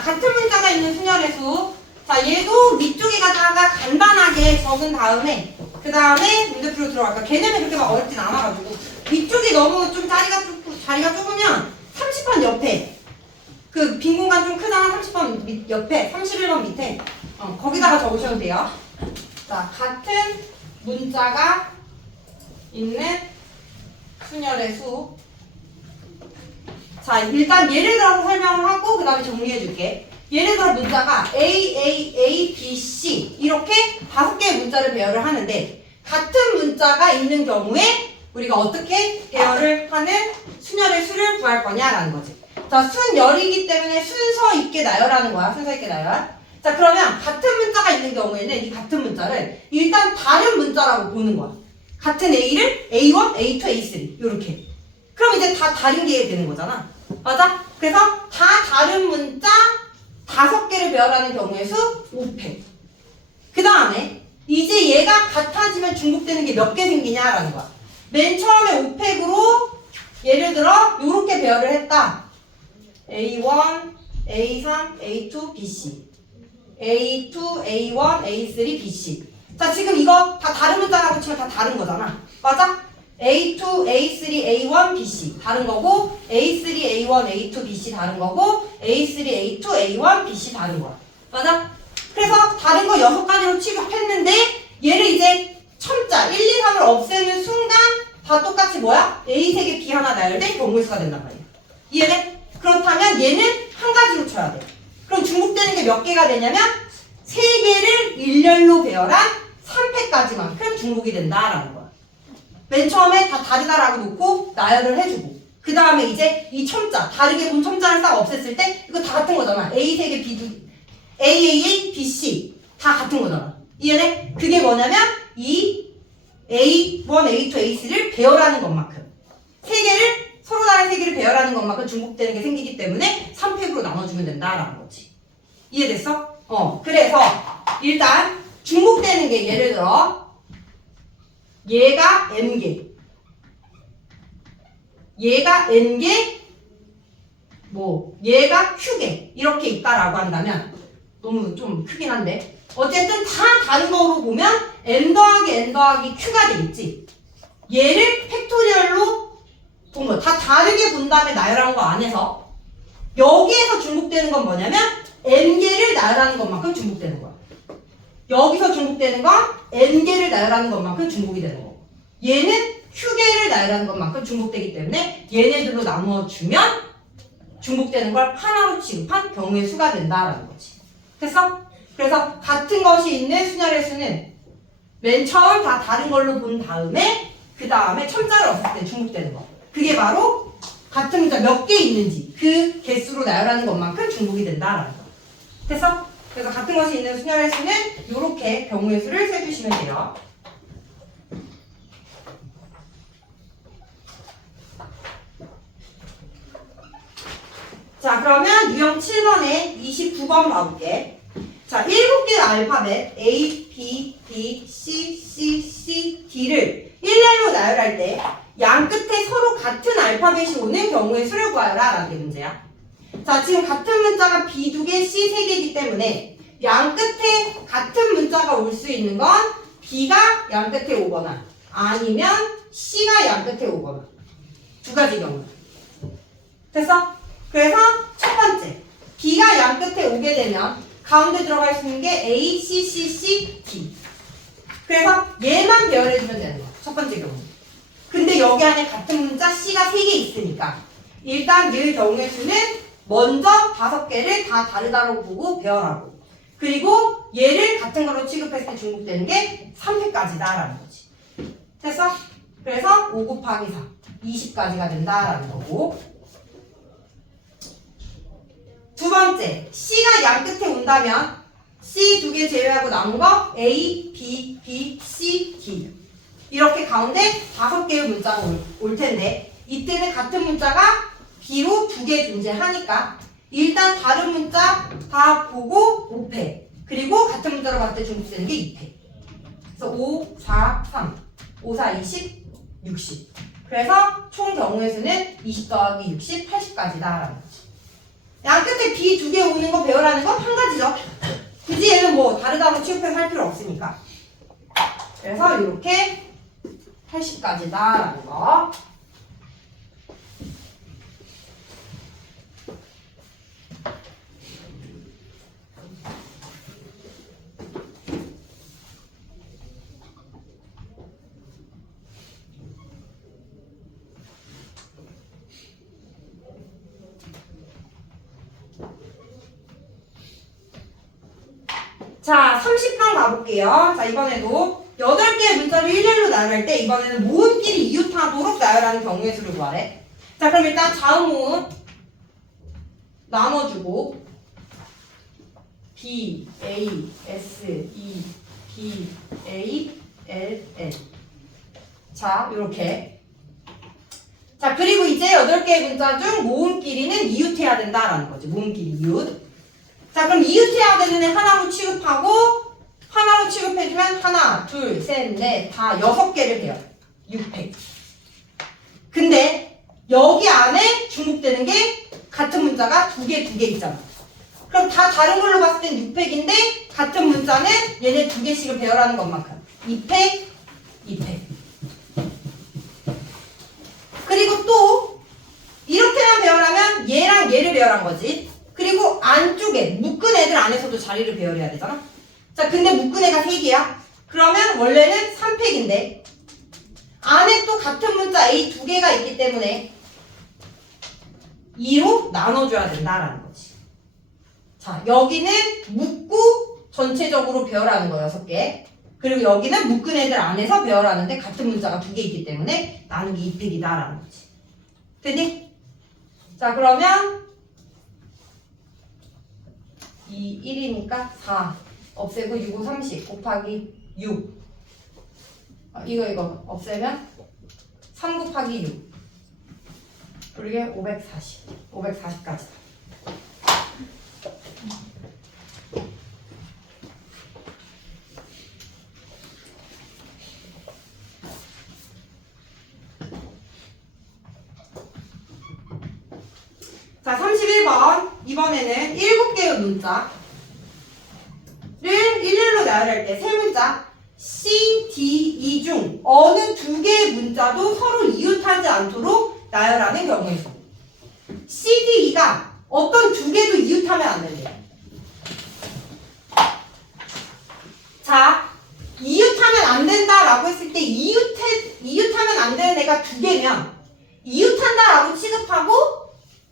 자, 같은 문자가 있는 순열의 수. 자, 얘도 위쪽에 가다가 간단하게 적은 다음에 그 다음에 문제풀이로 들어갈까? 걔네는 그렇게 막 어렵진 않아가지고 위쪽이 너무 좀 자리가 좁으면 30번 옆에 그 빈 공간 좀 크잖아. 30번 옆에 31번 밑에 거기다가 적으셔도 돼요. 자, 같은 문자가 있는 순열의 수. 자, 일단 예를 들어서 설명을 하고 그 다음에 정리해 줄게. 예를 들어 문자가 A, A, A, B, C 이렇게 5개의 문자를 배열을 하는데 같은 문자가 있는 경우에 우리가 어떻게 배열을 하는 순열의 수를 구할 거냐라는 거지. 자, 순열이기 때문에 순서 있게 나열하는 거야. 순서 있게 나열. 자, 그러면 같은 문자가 있는 경우에는 이 같은 문자를 일단 다른 문자라고 보는 거야. 같은 A를 A1, A2, A3 이렇게. 그럼 이제 다 다른 게 되는 거잖아. 맞아? 그래서 다 다른 문자 5개를 배열하는 경우의 수 5팩. 그 다음에 이제 얘가 같아지면 중복되는 게 몇 개 생기냐라는 거야. 맨 처음에 5팩으로 예를 들어 이렇게 배열을 했다. A1, A3, A2, BC A2, A1, A3, BC. 자, 지금 이거 다 다른 문자라고 치면 다 다른 거잖아. 맞아? A2, A3, A1, BC 다른 거고 A3, A1, A2, BC 다른 거고 A3, A2, A1, BC 다른 거야. 맞아? 그래서 다른 거 6가지로 취급했는데 얘를 이제 첨자 1, 2, 3을 없애는 순간 다 똑같이 뭐야? A 3개, B 하나 나열된 경우의 수가 된단 말이야. 이해돼? 그렇다면 얘는 한 가지로 쳐야 돼. 그럼 중복되는 게 몇 개가 되냐면 3개를 일렬로 배열한 3팩까지만큼 중복이 된다라는 거야. 맨 처음에 다 다르다라고 놓고 나열을 해주고 그 다음에 이제 이 첨자 다르게 본 첨자를 싹 없앴을 때 이거 다 같은 거잖아. A 3개, B 2, AAA, BC 다 같은 거잖아. 이해돼? 그게 뭐냐면 이 A1, A2, A3를 배열하는 것만큼 3개를 서로 다른 3개를 배열하는 것만큼 중복되는 게 생기기 때문에 3팩으로 나눠주면 된다라는 거지. 이해됐어? 그래서 일단 중복되는 게 예를 들어 얘가 M개 얘가 N개 얘가 Q개 이렇게 있다라고 한다면 너무 좀 크긴 한데 어쨌든 다 다른 거로 보면 N 더하기 N 더하기 Q가 되겠지. 얘를 팩토리얼로 본 거 다 다르게 본 다음에 나열한 거 안에서 여기에서 중복되는 건 뭐냐면 N개를 나열하는 것만큼 중복되는 거야. 여기서 중복되는 건 N개를 나열하는 것만큼 중복이 되는 거고 얘는 Q개를 나열하는 것만큼 중복되기 때문에 얘네들로 나누어주면 중복되는 걸 하나로 취급한 경우의 수가 된다라는 거지. 됐어? 그래서 같은 것이 있는 순열의 수는 맨 처음 다 다른 걸로 본 다음에 그 다음에 첨자를 없을 때 중복되는 거. 그게 바로 같은 문자 몇 개 있는지 그 개수로 나열하는 것만큼 중복이 된다라는 거. 됐어? 그래서 같은 것이 있는 순열의 수는 이렇게 경우의 수를 세주시면 돼요. 자, 그러면 유형 7번에 29번 봐볼게. 자, 7개의 알파벳 A, B, B, C, C, C, D를 일렬로 나열할 때 양 끝에 서로 같은 알파벳이 오는 경우의 수를 구하여라 라는 게 문제야. 자, 지금 같은 문자가 B 2개, C 3개이기 때문에 양 끝에 같은 문자가 올 수 있는 건 B가 양 끝에 오거나 아니면 C가 양 끝에 오거나 두 가지 경우. 됐어? 그래서 첫 번째 B가 양 끝에 오게 되면 가운데 들어갈 수 있는 게 A, C, C, C, D. 그래서 얘만 배열해주면 되는 거야. 첫 번째 경우. 근데 여기 안에 같은 문자 C가 3개 있으니까 일단 늘 경우의 수는 먼저 5개를 다 다르다고 보고 배열하고 그리고 얘를 같은 걸로 취급했을 때 중복되는 게 3팩까지다라는 거지. 됐어? 그래서 5 곱하기 4, 20까지가 된다라는 거고 두 번째, C가 양 끝에 온다면 C 2개 제외하고 남은 거 A, B, B, C, D 이렇게 가운데 5개의 문자가 올 텐데 이때는 같은 문자가 B로 2개 존재하니까 일단 다른 문자 다 보고 5팩 그리고 같은 문자로 봤을 때 중복되는 게 2팩 그래서 5, 4, 3 5, 4, 20, 60 그래서 총 경우의 수는 20 더하기 60, 80까지다 라는 거지. 양 끝에 B 두 개 오는 거 배열하는 건 한 가지죠. 굳이 얘는 뭐 다르다고 취급해서 할 필요 없으니까. 그래서 이렇게 80까지다라는 거. 자, 30번 가볼게요. 자, 이번에도 8개의 문자를 일렬로 나열할 때 이번에는 모음끼리 이웃하도록 나열하는 경우의 수를 구하래. 자, 그럼 일단 자음 모음 나눠주고 B, A, S, E, B, A, L, L. 자, 요렇게. 자, 그리고 이제 8개의 문자 중 모음끼리는 이웃해야 된다라는 거지. 모음끼리 이웃. 자, 그럼 이웃해야 되는 애 하나로 취급하고 하나로 취급해주면 하나, 둘, 셋, 넷, 다 6개를 해요. 6팩. 근데 여기 안에 중복되는 게 같은 문자가 2개 있잖아. 그럼 다 다른 걸로 봤을 땐 6팩인데 같은 문자는 얘네 2개씩을 배열하는 것만큼 2팩, 2팩. 그리고 또 이렇게만 배열하면 얘랑 얘를 배열한 거지. 그리고 안쪽에 묶은 애들 안에서도 자리를 배열해야 되잖아. 자, 근데 묶은 애가 3개야. 그러면 원래는 3팩인데 안에 또 같은 문자 A 2개가 있기 때문에 2로 나눠줘야 된다라는 거지. 자, 여기는 묶고 전체적으로 배열하는 거 6개. 그리고 여기는 묶은 애들 안에서 배열하는데 같은 문자가 2개 있기 때문에 나누기 2팩이다라는 거지. 됐니? 자, 그러면 2, 1이니까 4 없애고 6, 5, 30 곱하기 6 이거 없애면 3 곱하기 6 그리고 540까지. 자, 31번. 이번에는 7개의 문자를 일렬로 나열할 때 세 문자 C, D, E 중 어느 2개의 문자도 서로 이웃하지 않도록 나열하는 경우에 C, D, E가 어떤 2개도 이웃하면 안 된대요. 자, 이웃하면 안 된다라고 했을 때 이웃하면 안 되는 애가 2개면 이웃한다라고 취급하고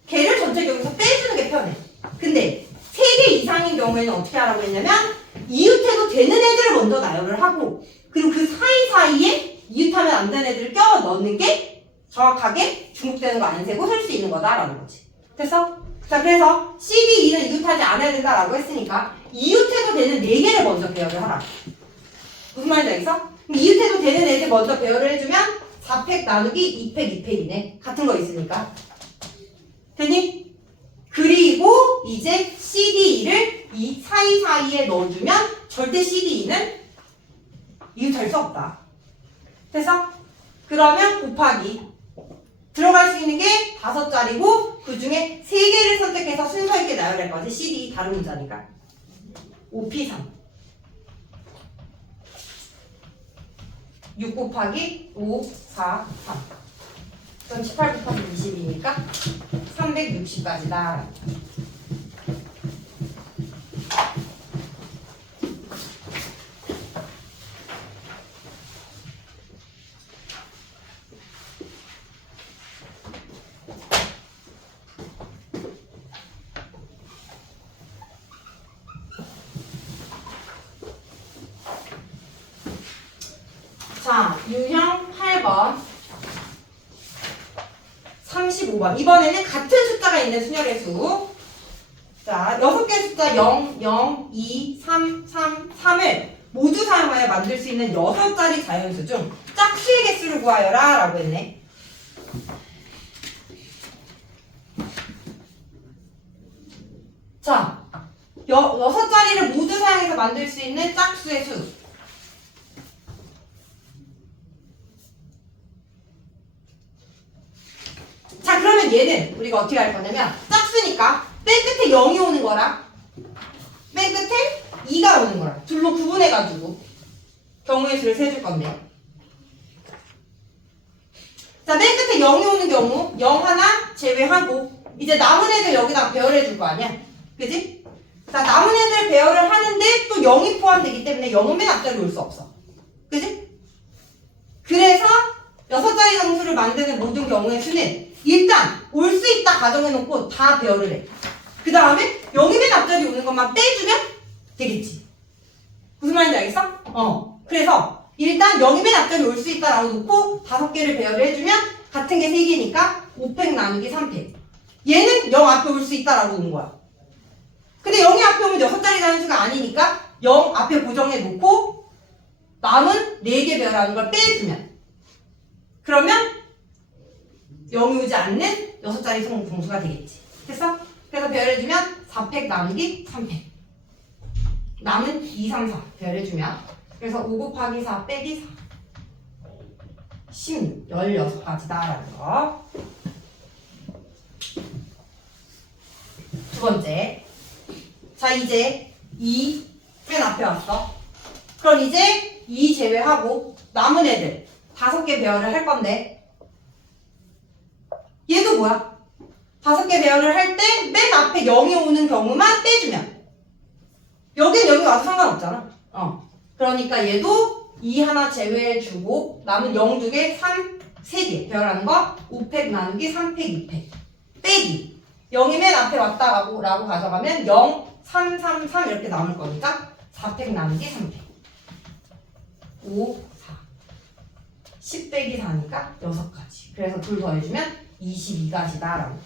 걔를 전체 경우에서 빼주는 게 편해. 근데 3개 이상인 경우에는 어떻게 하라고 했냐면 이웃해도 되는 애들을 먼저 나열을 하고 그리고 그 사이사이에 이웃하면 안 되는 애들을 껴 넣는 게 정확하게 중복되는 거 안 세고 셀 수 있는 거다라는 거지. 됐어? 자, 그래서 C, D, E는 이웃하지 않아야 된다라고 했으니까 이웃해도 되는 4개를 먼저 배열을 하라. 무슨 말인지 알겠어? 이웃해도 되는 애들 먼저 배열을 해주면 4팩 나누기 2팩, 2팩이네. 같은 거 있으니까. 됐니? 그리고 이제 CDE를 이 사이사이에 넣어주면 절대 CDE는 이웃할 수 없다. 됐어? 그러면 곱하기 들어갈 수 있는 게 5자리고 그 중에 3개를 선택해서 순서 있게 나열할 거지. CDE 다른 문자니까 5P3 6 곱하기 5, 4, 3 그럼 18 곱하기 20이니까 360까지다. 자, 유형 8번 35번. 이번에는 같은 숫자가 있는 순열의 수. 자, 6개의 숫자 0, 0, 2, 3, 3, 3을 모두 사용하여 만들 수 있는 6자리 자연수 중 짝수의 개수를 구하여라 라고 했네. 자, 6자리를 모두 사용해서 만들 수 있는 짝수의 수. 자, 그러면 얘는 우리가 어떻게 할 거냐면 짝수니까 맨 끝에 0이 오는 거랑 맨 끝에 2가 오는 거랑 둘로 구분해가지고 경우의 수를 세줄 건데요. 자, 맨 끝에 0이 오는 경우 0 하나 제외하고 이제 남은 애들 여기다 배열해 줄 거 아니야? 그지? 자, 남은 애들 배열을 하는데 또 0이 포함되기 때문에 0은 맨 앞자리 올 수 없어. 그지? 그래서 6자리 정수를 만드는 모든 경우의 수는 일단 올 수 있다 가정해놓고 다 배열을 해. 그 다음에 0이 맨 앞자리 오는 것만 빼주면 되겠지. 무슨 말인지 알겠어? 그래서 일단 0이 맨 앞자리 올 수 있다라고 놓고 5개를 배열을 해주면 같은 게 3개니까 5팩 나누기 3팩. 얘는 0 앞에 올 수 있다라고 온 거야. 근데 0이 앞에 오면 6자리 단수가 아니니까 0 앞에 고정해 놓고 남은 4개 배열하는 걸 빼주면 그러면 0이 오지 않는 6자리 정수가 되겠지. 됐어? 그래서 배열해주면 4팩 나누기 3팩. 남은 2, 3, 4 배열해주면 그래서 5 곱하기 4 빼기 4 16, 16가지다라는 거. 두 번째. 자, 이제 2 맨 앞에 왔어. 그럼 이제 2 제외하고 남은 애들 5개 배열을 할 건데 얘도 뭐야? 5개 배열을 할 때 맨 앞에 0이 오는 경우만 빼주면 여긴 0이 와도 상관없잖아. 그러니까 얘도 2 하나 제외해주고 남은 0 2개, 3, 3개 배열하는 거 5팩 나누기 3팩, 2팩 빼기 0이 맨 앞에 왔다라고 가져가면 0, 3, 3, 3 이렇게 나올 거니까 4팩 나누기 3팩 5, 4 10 빼기 4니까 6가지. 그래서 둘 더해주면 22가지다라고.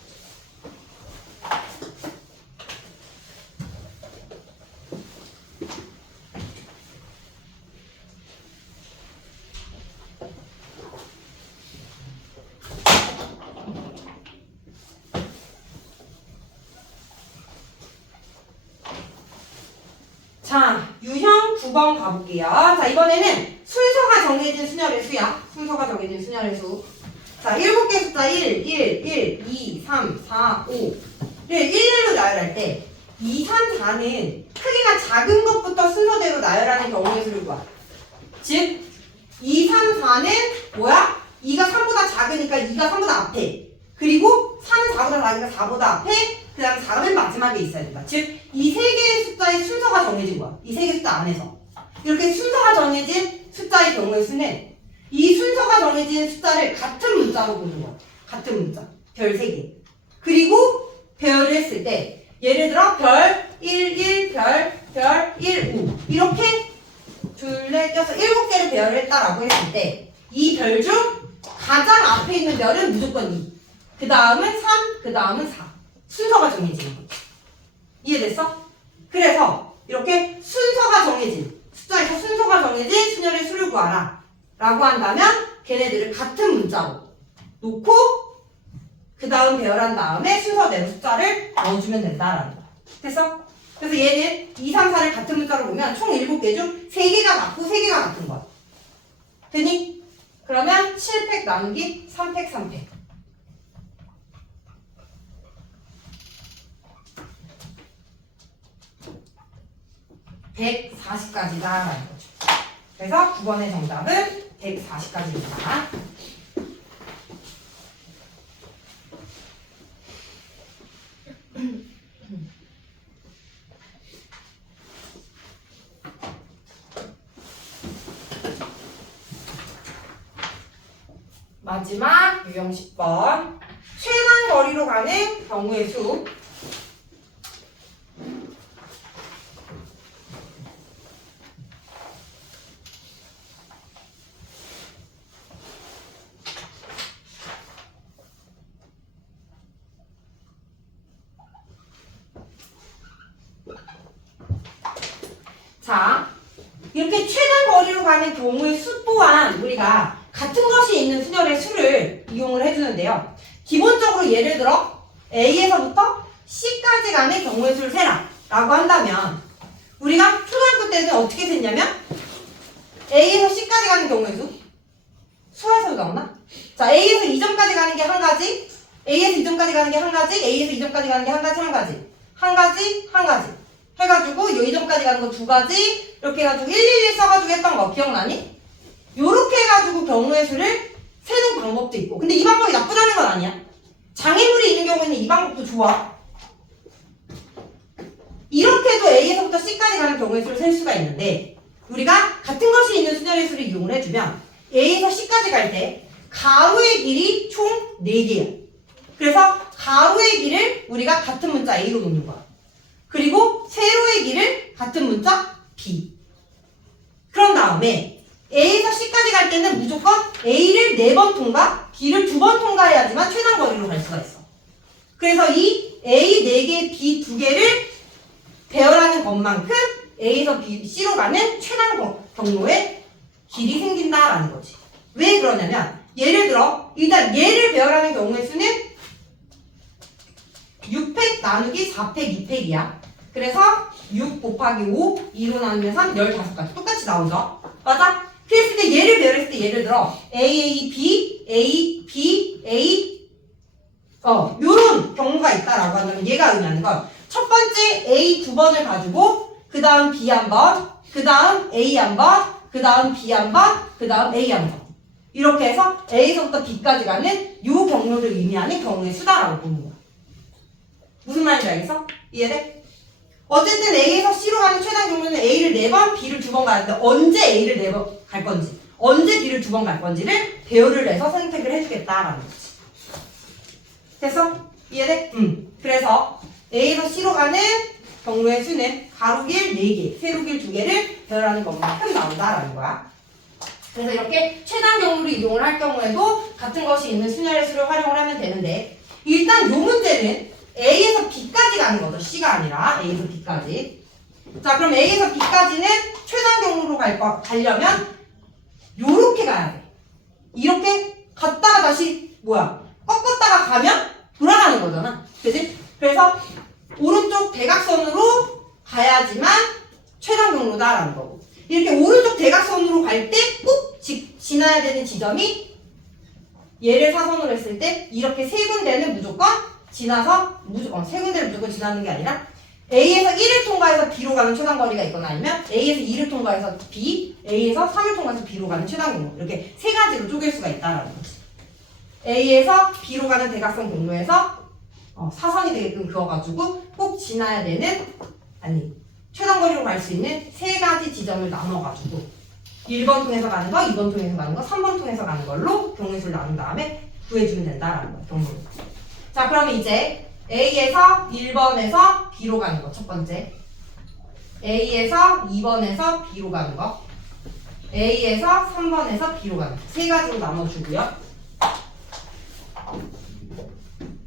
자, 유형 9번 가볼게요. 자, 이번에는 순서가 정해진 순열의 수야. 순서가 정해진 순열의 수. 자, 7개 숫자 1, 1, 2, 3, 4, 5를 1로 나열할 때 2, 3, 4는 크기가 작은 것부터 순서대로 나열하는 경우의 수를 구하. 즉, 2, 3, 4는 뭐야? 2가 3보다 작으니까 2가 3보다 앞에. 그리고 4는 4보다 작으니까 4보다 앞에. 그 다음에 4가 맨 마지막에 있어야 된다. 즉, 이 3개의 숫자의 순서가 정해진 거야. 이 3개 숫자 안에서. 이렇게 순서가 정해진 숫자의 경우의 수는 이 순서가 정해진 숫자를 같은 문자로 보는 거야. 같은 문자. 별 3개. 그리고 배열을 했을 때 예를 들어 별 1, 1, 별 1, 5 이렇게 둘, 넷, 여섯, 7개를 배열을 했다라고 했을 때 이 별 중 가장 앞에 있는 별은 무조건 2. 그 다음은 3, 그 다음은 4. 순서가 정해지는 거지. 이해됐어? 그래서 이렇게 순서가 정해진 숫자에서 순서가 정해진 순열의 수를 구하라 라고 한다면 걔네들을 같은 문자로 놓고 그 다음 배열한 다음에 순서대로 숫자를 넣어주면 된다라는 거야. 됐어? 그래서 얘는 2, 3, 4를 같은 문자로 보면 총 7개 중 3개가 같고 3개가 같은 거야. 되니? 그러면 7팩 나누기 3팩 3팩 140가지다라는 거죠. 그래서 9번의 정답은 140가지입니다. 마지막 유형 10번. 최단 거리로 가는 경우의 수. 자, 이렇게 최단 거리로 가는 경우의 수 또한 우리가 같은 것이 있는 순열의 수를 이용을 해주는데요. 기본적으로 예를 들어 A에서부터 C까지 가는 경우의 수를 세라 라고 한다면 우리가 초등학교 때는 어떻게 셌냐면 A에서 C까지 가는 경우의 수 수화에서도 나오나? 자, A에서 2점까지 가는 게 한 가지, A에서 2점까지 가는 게 한 가지, A에서 2점까지 가는 게 한 가지, 한 가지. 한 가지, 한 가지 해가지고 이전까지 가는 거 두 가지 이렇게 해가지고 111 써가지고 했던 거 기억나니? 요렇게 해가지고 경우의 수를 세는 방법도 있고 근데 이 방법이 나쁘다는 건 아니야. 장애물이 있는 경우에는 이 방법도 좋아. 이렇게도 A에서부터 C까지 가는 경우의 수를 셀 수가 있는데 우리가 같은 것이 있는 수열의 수를 이용을 해주면 A에서 C까지 갈 때 가로의 길이 총 4개야. 그래서 가로의 길을 우리가 같은 문자 A로 놓는 거야. 그리고 세로의 길을 같은 문자 B. 그런 다음에 A에서 C까지 갈 때는 무조건 A를 4번 통과, B를 2번 통과해야지만 최단 거리로 갈 수가 있어. 그래서 이 A 4개, B 2개를 배열하는 것만큼 A에서 B, C로 가는 최단 경로의 길이 생긴다라는 거지. 왜 그러냐면 예를 들어 일단 얘를 배열하는 경우의 수는 6팩 나누기 4팩 2팩이야. 그래서 6 곱하기 5, 2로 나누면 3, 15가지 똑같이 나오죠? 맞아? 그랬을 때 얘를 배열했을 때 예를 들어 A, B, A, B, A 요런 경우가 있다라고 한다면 얘가 의미하는 건 첫 번째 A 2번을 가지고 그 다음 B 한 번, 그 다음 A 한 번, 그 다음 B 한 번, 그 다음 A 한 번 이렇게 해서 A에서부터 B까지 가는 요 경로를 의미하는 경우의 수다라고 보는 거야. 무슨 말인지 알겠어? 이해돼? 어쨌든 A에서 C로 가는 최단 경로는 A를 4번, B를 2번 가는데 언제 A를 4번 갈 건지 언제 B를 2번 갈 건지를 배열을 해서 선택을 해주겠다라는 거지. 됐어? 이해돼? 그래서 A에서 C로 가는 경로의 수는 가로길 4개, 세로길 2개를 배열하는 것만큼 나온다라는 거야. 그래서 이렇게 최단 경로를 이용을 할 경우에도 같은 것이 있는 순열의 수를 활용을 하면 되는데 일단 이 문제는 A에서 B까지 가는 거죠. C가 아니라 A에서 B까지. 자, 그럼 A에서 B까지는 최단 경로로 가려면 요렇게 가야 돼. 이렇게 갔다가 다시 꺾었다가 가면 돌아가는 거잖아. 그치? 그래서 오른쪽 대각선으로 가야지만 최단 경로다라는 거고 이렇게 오른쪽 대각선으로 갈 때 꼭 지나야 되는 지점이 얘를 사선으로 했을 때 이렇게 세 군데는 무조건 지나서 세 군데를 무조건 지나는 게 아니라 A에서 1을 통과해서 B로 가는 최단 거리가 있거나 아니면 A에서 2를 통과해서 B, A에서 3을 통과해서 B로 가는 최단 경로 이렇게 세 가지로 쪼갤 수가 있다라는 거지. A에서 B로 가는 대각선 경로에서 사선이 되게끔 그어가지고 꼭 지나야 되는 최단 거리로 갈 수 있는 세 가지 지점을 나눠가지고 1번 통해서 가는 거, 2번 통해서 가는 거, 3번 통해서 가는 걸로 경로의 수를 나눈 다음에 구해주면 된다라는 거야. 경로를. 자, 그러면 이제 A에서 1번에서 B로 가는 거 첫 번째, A에서 2번에서 B로 가는 거, A에서 3번에서 B로 가는 거 세 가지로 나눠주고요.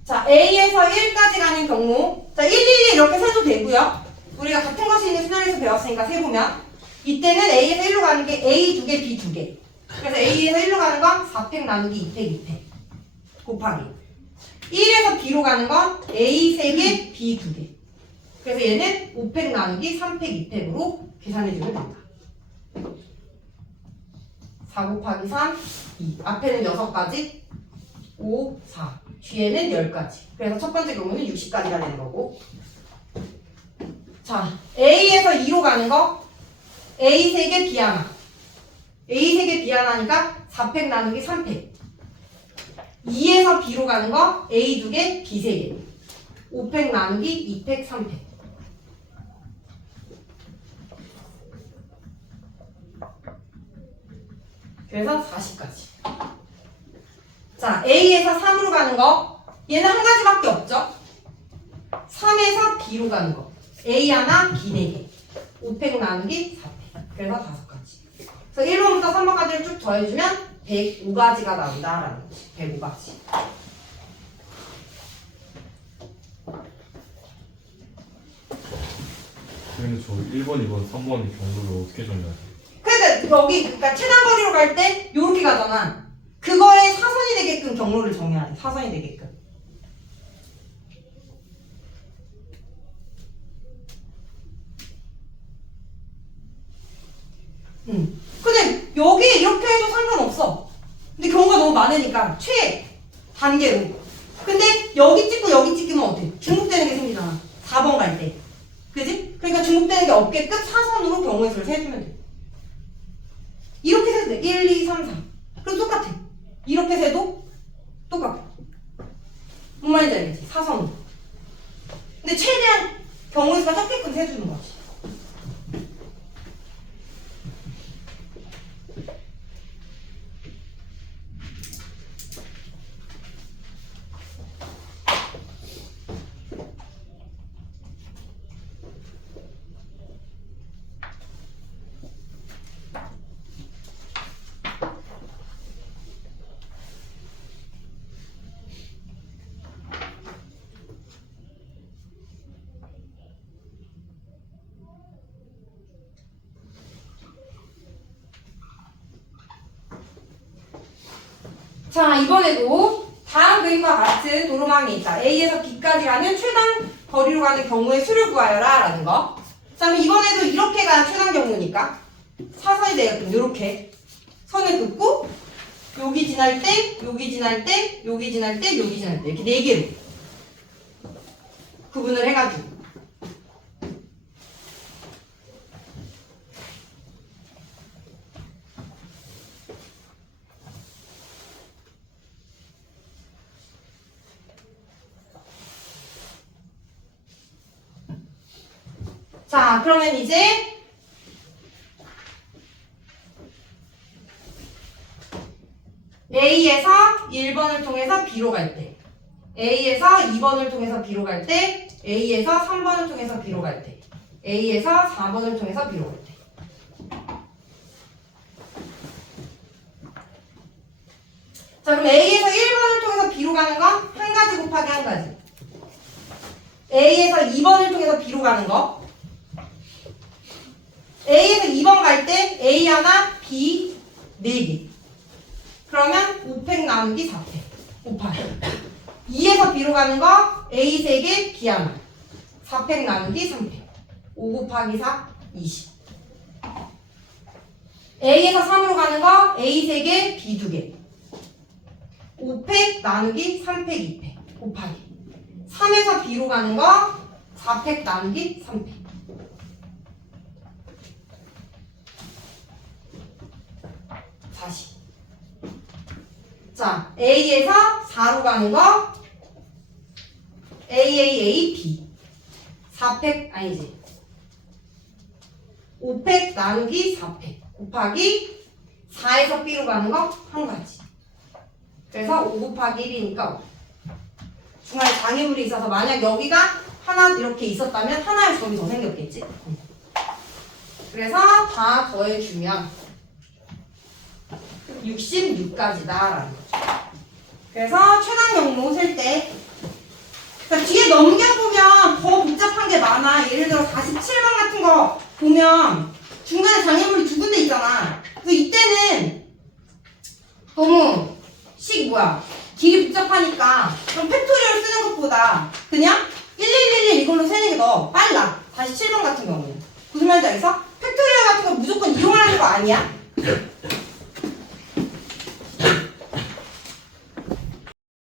자, A에서 1까지 가는 경로. 자, 111 이렇게 세도 되고요. 우리가 같은 것이 있는 순환에서 배웠으니까 세보면 이때는 A에서 1로 가는 게 A 2개, B 2개. 그래서 A에서 1로 가는 건 4팩 나누기 2팩, 2팩 곱하기 1에서 B로 가는 건 A 3개, B 2개. 그래서 얘는 5팩 나누기 3팩, 2팩으로 계산해주면 된다. 4 곱하기 3, 2. 앞에는 6가지, 5, 4. 뒤에는 10가지. 그래서 첫 번째 경우는 60가지가 되는 거고. 자, A에서 2로 가는 거 A 3개, B 하나. A 3개, B 하나니까 4팩 나누기 3팩. 2에서 B로 가는 거 A 2개, B 3개. 5팩 나누기 2팩, 3팩. 그래서 40가지. 자, A에서 3으로 가는 거 얘는 한 가지밖에 없죠. 3에서 B로 가는 거 A 하나, B 4개. 5팩 나누기 4팩. 그래서 5가지. 그래서 1번부터 3번까지를 쭉 더해주면 105가지가 나온다라는 거지. 105가지. 그런데 저 1번, 2번, 3번의 경로를 어떻게 정리하지? 그러니까 최단 거리로 갈 때 요렇게 가잖아. 그거에 사선이 되게끔 경로를 정해야 돼. 사선이 되게끔. 근데 여기 이렇게 해도 상관없어. 근데 경우가 너무 많으니까 최 단계로. 근데 여기 찍고 여기 찍으면 어때? 중복되는 게 생기잖아. 4번 갈 때. 그지? 그러니까 중복되는 게 없게끔 사선으로 경우의 수를 세주면 돼. 이렇게 세도 돼. 1, 2, 3, 4. 그럼 똑같아. 이렇게 세도 똑같아. 뭔 말인지 알겠지? 사선으로. 근데 최대한 경우의 수가 적게끔 세주는 거지. 자, 이번에도 다음 그림과 같은 도로망이 있다. A에서 B까지 가는 최단 거리로 가는 경우의 수를 구하여라 라는 거. 자, 그럼 이번에도 이렇게 가는 최단 경우니까 사선이 되게끔 이렇게 선을 긋고 여기 지날 때, 여기 지날 때, 여기 지날 때, 여기 지날 때 이렇게 4개로 구분을 해가지고 자, 그러면 이제 A에서 1번을 통해서 B로 갈 때, A에서 2번을 통해서 B로 갈 때, A에서 3번을 통해서 B로 갈 때, A에서 4번을 통해서 B로 갈 때. 자, 그럼 A에서 1번을 통해서 B로 가는 거 한 가지 곱하기 한 가지. A에서 2번을 통해서 B로 가는 거 A에서 2번 갈 때 A 하나, B 4개. 그러면 5팩 나누기 4팩. 5팩. 2에서 B로 가는 거 A 3개, B 하나. 4팩 나누기 3팩. 5 곱하기 4, 20. A에서 3으로 가는 거 A 3개, B 2개. 5팩 나누기 3팩 2팩. 곱하기. 3에서 B로 가는 거 4팩 나누기 3팩. 40. 자, A에서 4로 가는 거 B 4팩 아니지 5팩 나누기 4팩 곱하기 4에서 B로 가는 거 한 가지. 그래서 5 곱하기 1이니까 5. 중간에 장애물이 있어서 만약 여기가 하나 이렇게 있었다면 하나의 점이 더 생겼겠지. 그래서 다 더해주면 66까지다라는 거죠. 그래서 최단 경로 셀 때 뒤에 넘겨보면 더 복잡한 게 많아. 예를 들어 47번 같은 거 보면 중간에 장애물이 2군데 있잖아. 그래서 이때는 너무 길이 복잡하니까 그럼 팩토리얼 쓰는 것보다 그냥 1111 이걸로 세는 게 더 빨라. 47번 같은 경우는. 무슨 말인지 알겠어? 팩토리얼 같은 거 무조건 이용하는 거 아니야.